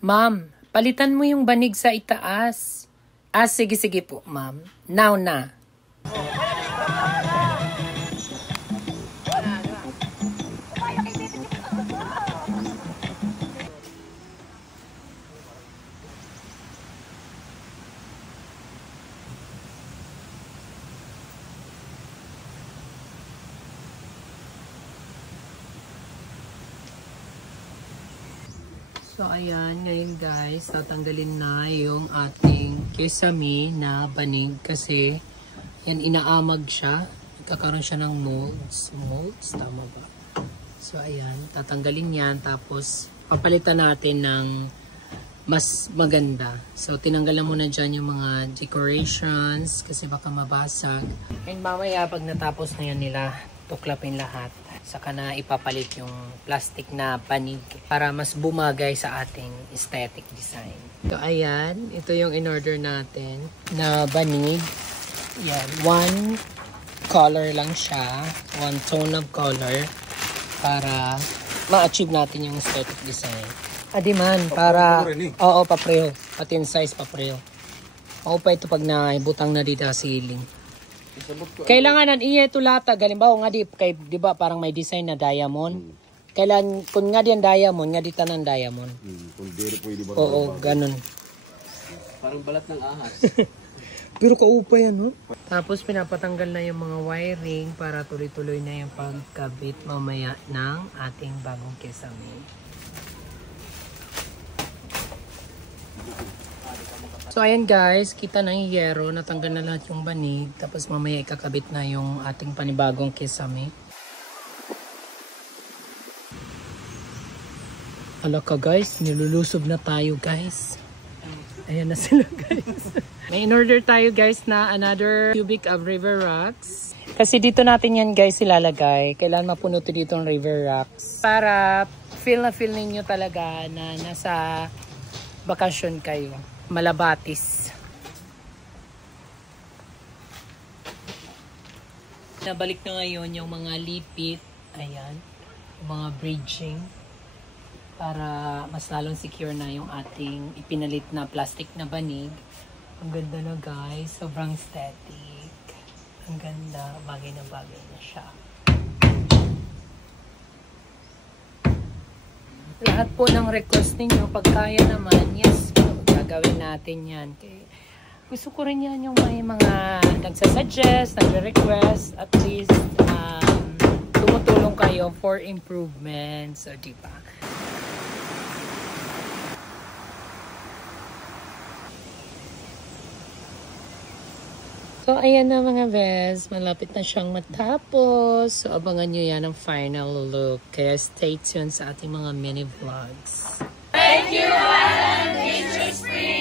Ma'am, palitan mo yung banig sa itaas. Ah, sige po, ma'am. Now na. So, ayan, ngayon guys, tatanggalin na yung ating kesame na banig kasi yan, inaamag siya. Nagkakaroon siya ng molds. Molds? Tama ba? So, ayan, tatanggalin yan. Tapos, papalitan natin ng mas maganda. So, tinanggalan muna dyan yung mga decorations kasi baka mabasag. And mamaya, pag natapos na yan nila, tuklapin lahat. Saka na ipapalit yung plastic na banig para mas bumagay sa ating aesthetic design. So, ayan. Ito yung in-order natin na banig. Yan. One color lang siya. One tone of color para ma-achieve natin yung aesthetic design. Adiman, para... Oo, papreho. Pati yung size, papreho. Oo pa ito pag naibutang na dito sa ceiling. Kailangan iya ito lata. Galimbawa nga di ba parang may design na diamond. Kailan kung nga diyan diamond, nga di tanan diamond. Oo, ganun. Parang balat ng ahas. Pero kaupa yan, no? Tapos pinapatanggal na yung mga wiring para tuloy-tuloy na yung pagkabit mamaya ng ating bagong kesame. So, ayan guys, kita na yung yero, natanggal na lahat yung banig, tapos mamaya ikakabit na yung ating panibagong kesame. Hala ka guys, nilulusob na tayo guys. Ayan na sila guys. May in-order tayo guys na another cubic of river rocks. Kasi dito natin yan guys ilalagay. Kailangan mapuno dito ng river rocks. Para feel na feel ninyo talaga na nasa bakasyon kayo. Malabatis. Nabalik na ngayon yung mga lipit. Ayan. Yung mga bridging. Para mas lalong secure na yung ating ipinalit na plastic na banig. Ang ganda na guys. Sobrang aesthetic. Ang ganda. Bagay na siya. Lahat po ng request ninyo, pag kaya naman, yes, gagawin natin yan. Okay. Gusto ko rin yan yung may mga nagsasuggest, nagre-request, at least tumutulong kayo for improvement. So, diba? So, ayan na mga bes. Malapit na siyang matapos. So, abangan nyo yan ang final look. Kaya stay tuned sa ating mga mini vlogs. Thank you, and Nature Spring!